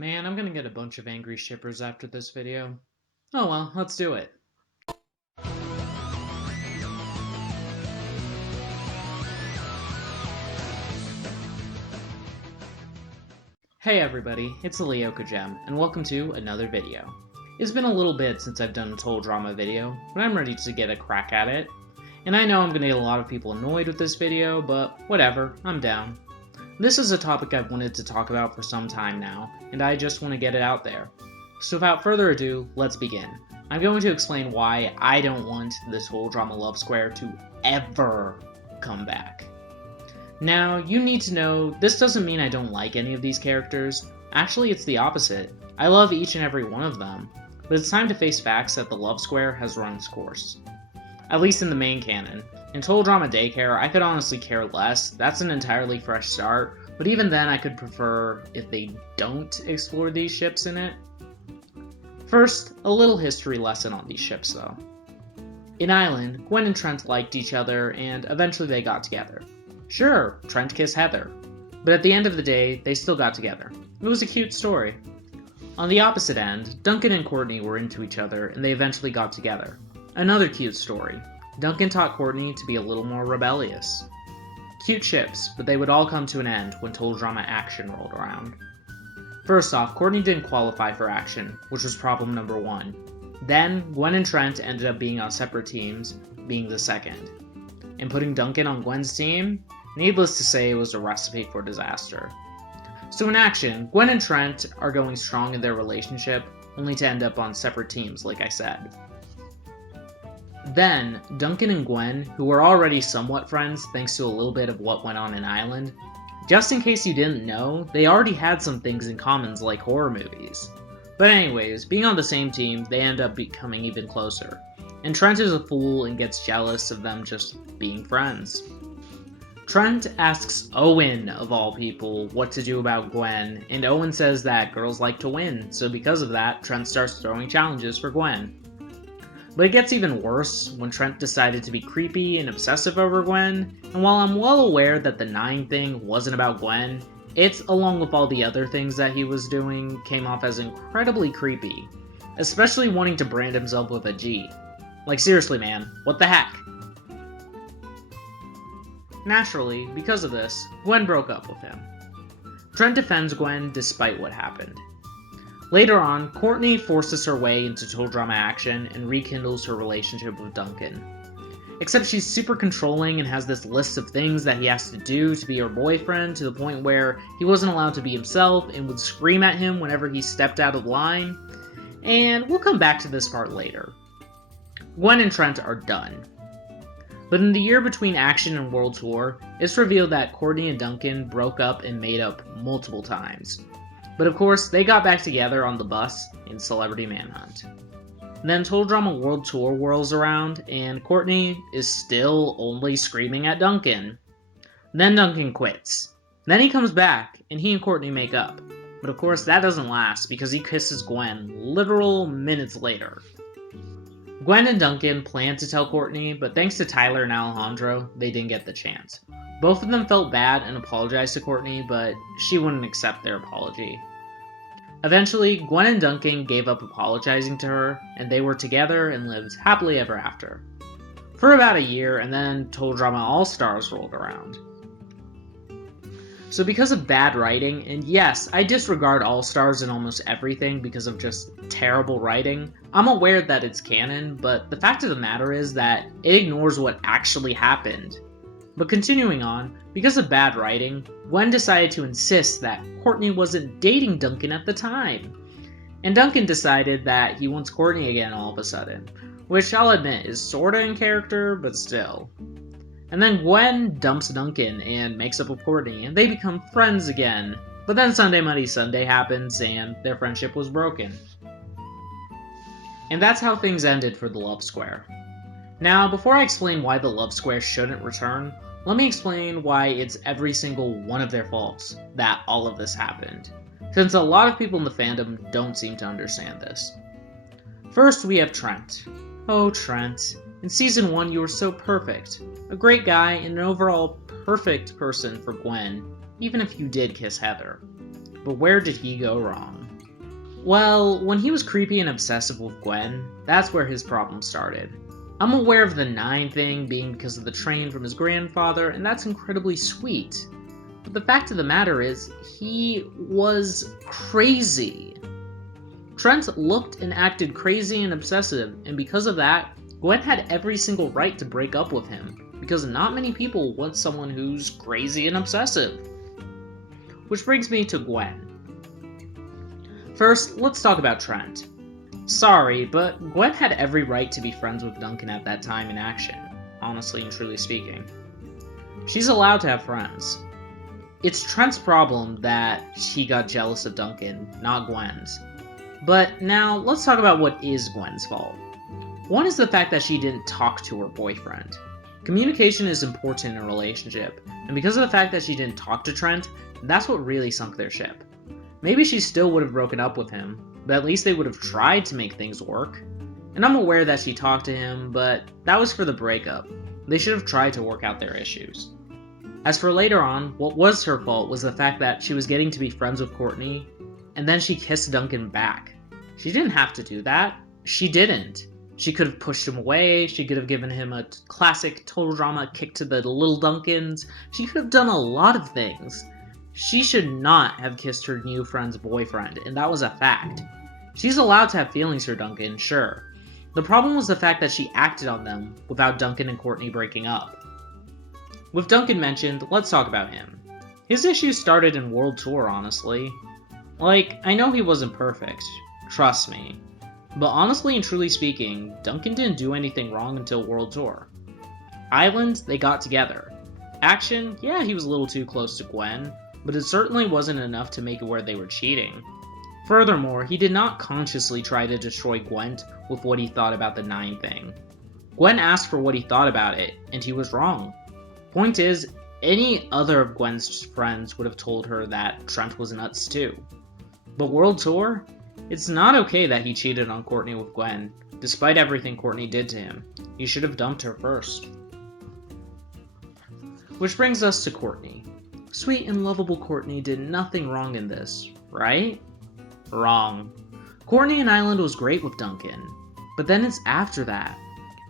Man, I'm gonna get a bunch of angry shippers after this video. Oh well, let's do it. Hey everybody, it's the Leoka Gem, and welcome to another video. It's been a little bit since I've done a Total Drama video, but I'm ready to get a crack at it. And I know I'm gonna get a lot of people annoyed with this video, but whatever, I'm down. This is a topic I've wanted to talk about for some time now, and I just want to get it out there. So without further ado, let's begin. I'm going to explain why I don't want the Total Drama Love Square to ever come back. Now, you need to know, this doesn't mean I don't like any of these characters. Actually, it's the opposite. I love each and every one of them, but it's time to face facts that the Love Square has run its course. At least in the main canon. In Total Drama Daycare, I could honestly care less. That's an entirely fresh start, but even then I could prefer if they don't explore these ships in it. First, a little history lesson on these ships though. In Island, Gwen and Trent liked each other, and eventually they got together. Sure, Trent kissed Heather, but at the end of the day, they still got together. It was a cute story. On the opposite end, Duncan and Courtney were into each other, and they eventually got together. Another cute story. Duncan taught Courtney to be a little more rebellious. Cute ships, but they would all come to an end when Total Drama Action rolled around. First off, Courtney didn't qualify for Action, which was problem number one. Then, Gwen and Trent ended up being on separate teams, being the second. And putting Duncan on Gwen's team? Needless to say, it was a recipe for disaster. So in Action, Gwen and Trent are going strong in their relationship, only to end up on separate teams, like I said. Then, Duncan and Gwen, who were already somewhat friends thanks to a little bit of what went on in Island, just in case you didn't know, they already had some things in common like horror movies. But anyways, being on the same team, they end up becoming even closer. And Trent is a fool and gets jealous of them just being friends. Trent asks Owen, of all people, what to do about Gwen, and Owen says that girls like to win, so because of that, Trent starts throwing challenges for Gwen. But it gets even worse when Trent decided to be creepy and obsessive over Gwen, and while I'm well aware that the 9 thing wasn't about Gwen, it, along with all the other things that he was doing, came off as incredibly creepy, especially wanting to brand himself with a G. Like seriously man, what the heck? Naturally, because of this, Gwen broke up with him. Trent defends Gwen despite what happened. Later on, Courtney forces her way into Total Drama Action and rekindles her relationship with Duncan. Except she's super controlling and has this list of things that he has to do to be her boyfriend to the point where he wasn't allowed to be himself and would scream at him whenever he stepped out of line. And we'll come back to this part later. Gwen and Trent are done. But in the year between Action and World Tour, it's revealed that Courtney and Duncan broke up and made up multiple times. But of course, they got back together on the bus in Celebrity Manhunt. Then Total Drama World Tour whirls around, and Courtney is still only screaming at Duncan. Then Duncan quits. Then he comes back, and he and Courtney make up. But of course, that doesn't last, because he kisses Gwen literal minutes later. Gwen and Duncan planned to tell Courtney, but thanks to Tyler and Alejandro, they didn't get the chance. Both of them felt bad and apologized to Courtney, but she wouldn't accept their apology. Eventually, Gwen and Duncan gave up apologizing to her, and they were together and lived happily ever after. For about a year, and then Total Drama All-Stars rolled around. So because of bad writing, and yes, I disregard All-Stars in almost everything because of just terrible writing, I'm aware that it's canon, but the fact of the matter is that it ignores what actually happened. But continuing on, because of bad writing, Gwen decided to insist that Courtney wasn't dating Duncan at the time. And Duncan decided that he wants Courtney again all of a sudden, which I'll admit is sorta in character, but still. And then Gwen dumps Duncan and makes up with Courtney, and they become friends again. But then Sunday Monday Sunday happens, and their friendship was broken. And that's how things ended for the Love Square. Now, before I explain why the Love Square shouldn't return, let me explain why it's every single one of their faults that all of this happened, since a lot of people in the fandom don't seem to understand this. First, we have Trent. Oh, Trent. In Season 1, you were so perfect. A great guy and an overall perfect person for Gwen, even if you did kiss Heather. But where did he go wrong? Well, when he was creepy and obsessive with Gwen, that's where his problem started. I'm aware of the 9 thing being because of the train from his grandfather, and that's incredibly sweet. But the fact of the matter is, he was crazy. Trent looked and acted crazy and obsessive, and because of that, Gwen had every single right to break up with him, because not many people want someone who's crazy and obsessive. Which brings me to Gwen. First, let's talk about Trent. Sorry, but Gwen had every right to be friends with Duncan at that time in action, honestly and truly speaking. She's allowed to have friends. It's Trent's problem that he got jealous of Duncan, not Gwen's. But now, let's talk about what is Gwen's fault. One is the fact that she didn't talk to her boyfriend. Communication is important in a relationship, and because of the fact that she didn't talk to Trent, that's what really sunk their ship. Maybe she still would have broken up with him, but at least they would have tried to make things work. And I'm aware that she talked to him, but that was for the breakup. They should have tried to work out their issues. As for later on, what was her fault was the fact that she was getting to be friends with Courtney, and then she kissed Duncan back. She didn't have to do that. She didn't. She could have pushed him away, she could have given him a classic total drama kick to the little Duncans, she could have done a lot of things. She should not have kissed her new friend's boyfriend, and that was a fact. She's allowed to have feelings for Duncan, sure. The problem was the fact that she acted on them without Duncan and Courtney breaking up. With Duncan mentioned, let's talk about him. His issues started in World Tour, honestly. I know he wasn't perfect, trust me. But honestly and truly speaking, Duncan didn't do anything wrong until World Tour. Island, they got together. Action, yeah, he was a little too close to Gwen, but it certainly wasn't enough to make it where they were cheating. Furthermore, he did not consciously try to destroy Gwen with what he thought about the 9 thing. Gwen asked for what he thought about it, and he was wrong. Point is, any other of Gwen's friends would have told her that Trent was nuts too. But World Tour? It's not okay that he cheated on Courtney with Gwen, despite everything Courtney did to him. He should have dumped her first. Which brings us to Courtney. Sweet and lovable Courtney did nothing wrong in this, right? Wrong. Courtney in Island was great with Duncan, but then it's after that.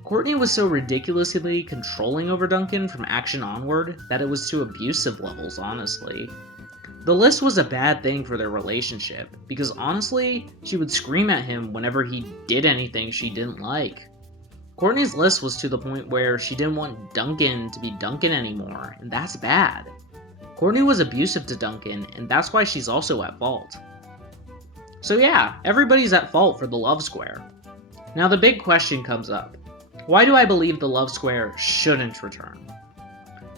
Courtney was so ridiculously controlling over Duncan from action onward that it was to abusive levels, honestly. The list was a bad thing for their relationship, because honestly, she would scream at him whenever he did anything she didn't like. Courtney's list was to the point where she didn't want Duncan to be Duncan anymore, and that's bad. Courtney was abusive to Duncan, and that's why she's also at fault. So yeah, everybody's at fault for the love square. Now the big question comes up. Why do I believe the love square shouldn't return?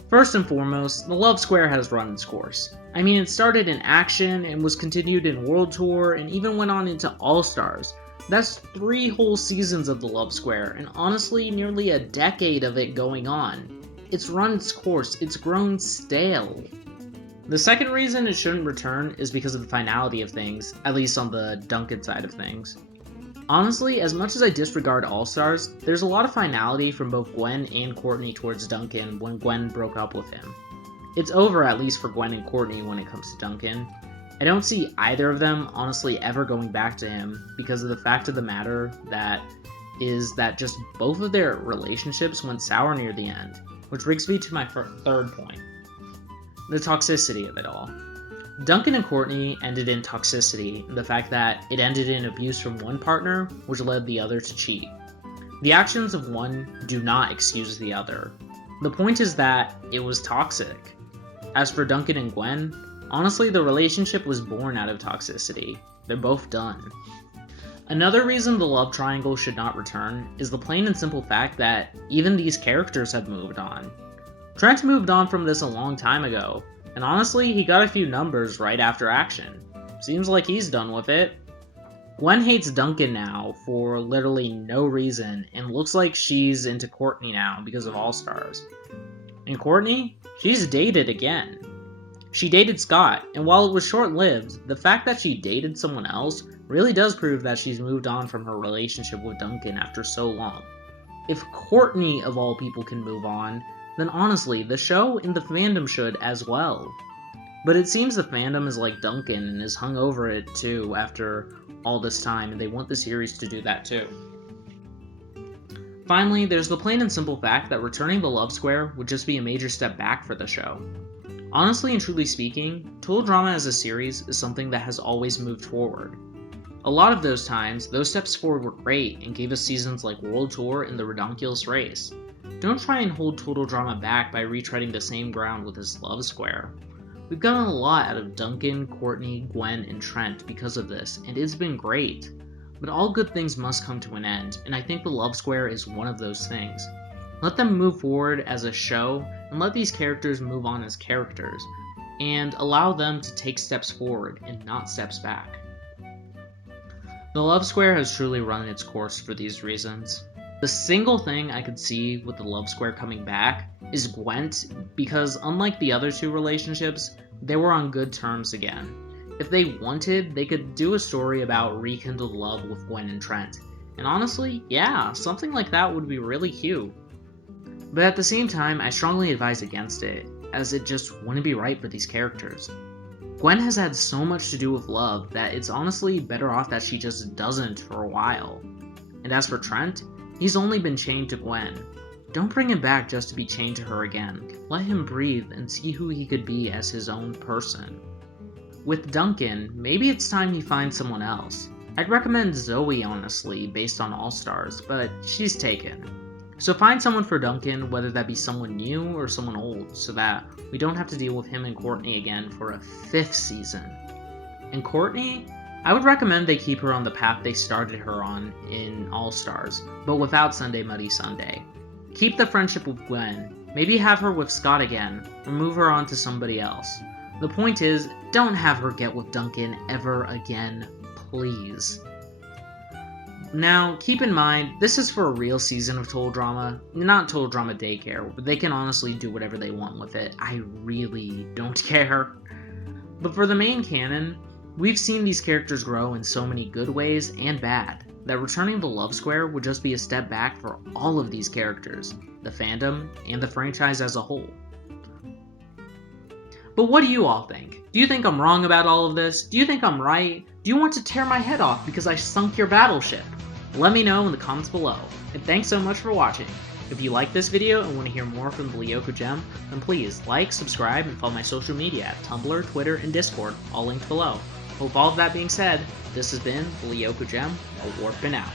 First and foremost, the love square has run its course. I mean, it started in Action and was continued in World Tour and even went on into All-Stars. That's 3 whole seasons of the love square, and honestly, nearly a decade of it going on. It's run its course, it's grown stale. The second reason it shouldn't return is because of the finality of things, at least on the Duncan side of things. Honestly, as much as I disregard All-Stars, there's a lot of finality from both Gwen and Courtney towards Duncan when Gwen broke up with him. It's over at least for Gwen and Courtney when it comes to Duncan. I don't see either of them honestly ever going back to him because of the fact of the matter that just both of their relationships went sour near the end, which brings me to my third point. The toxicity of it all. Duncan and Courtney ended in toxicity, and the fact that it ended in abuse from one partner, which led the other to cheat. The actions of one do not excuse the other. The point is that it was toxic. As for Duncan and Gwen, honestly the relationship was born out of toxicity. They're both done. Another reason the love triangle should not return is the plain and simple fact that even these characters have moved on. Trent moved on from this a long time ago, and honestly, he got a few numbers right after Action. Seems like he's done with it. Gwen hates Duncan now for literally no reason, and looks like she's into Courtney now because of All-Stars. And Courtney? She's dated again. She dated Scott, and while it was short-lived, the fact that she dated someone else really does prove that she's moved on from her relationship with Duncan after so long. If Courtney, of all people, can move on, then honestly, the show and the fandom should as well. But it seems the fandom is like Duncan and is hung over it too after all this time, and they want the series to do that too. Finally, there's the plain and simple fact that returning the Love Square would just be a major step back for the show. Honestly and truly speaking, total drama as a series is something that has always moved forward. A lot of those times, those steps forward were great and gave us seasons like World Tour and The Redonkulous Race. Don't try and hold total drama back by retreading the same ground with this Love Square. We've gotten a lot out of Duncan, Courtney, Gwen, and Trent because of this, and it's been great. But all good things must come to an end, and I think the Love Square is one of those things. Let them move forward as a show, and let these characters move on as characters, and allow them to take steps forward and not steps back. The Love Square has truly run its course for these reasons. The single thing I could see with the Love Square coming back is Gwent, because unlike the other two relationships, they were on good terms again. If they wanted, they could do a story about rekindled love with Gwen and Trent. And honestly, yeah, something like that would be really cute. But at the same time, I strongly advise against it, as it just wouldn't be right for these characters. Gwen has had so much to do with love that it's honestly better off that she just doesn't for a while. And as for Trent, he's only been chained to Gwen. Don't bring him back just to be chained to her again. Let him breathe and see who he could be as his own person. With Duncan, maybe it's time he finds someone else. I'd recommend Zoe honestly, based on All Stars, but she's taken. So find someone for Duncan, whether that be someone new or someone old, so that we don't have to deal with him and Courtney again for a 5th season. And Courtney, I would recommend they keep her on the path they started her on in All Stars, but without Sunday Muddy Sunday. Keep the friendship with Gwen, maybe have her with Scott again, or move her on to somebody else. The point is, don't have her get with Duncan ever again, please. Now, keep in mind, this is for a real season of Total Drama, not Total Drama Daycare, but they can honestly do whatever they want with it. I really don't care. But for the main canon, we've seen these characters grow in so many good ways and bad, that returning the Love Square would just be a step back for all of these characters, the fandom, and the franchise as a whole. But what do you all think? Do you think I'm wrong about all of this? Do you think I'm right? Do you want to tear my head off because I sunk your battleship? Let me know in the comments below. And thanks so much for watching. If you like this video and want to hear more from the Lyoko Gem, then please like, subscribe, and follow my social media at Tumblr, Twitter, and Discord, all linked below. With all of that being said, this has been the Lyoko Gem, a warping out.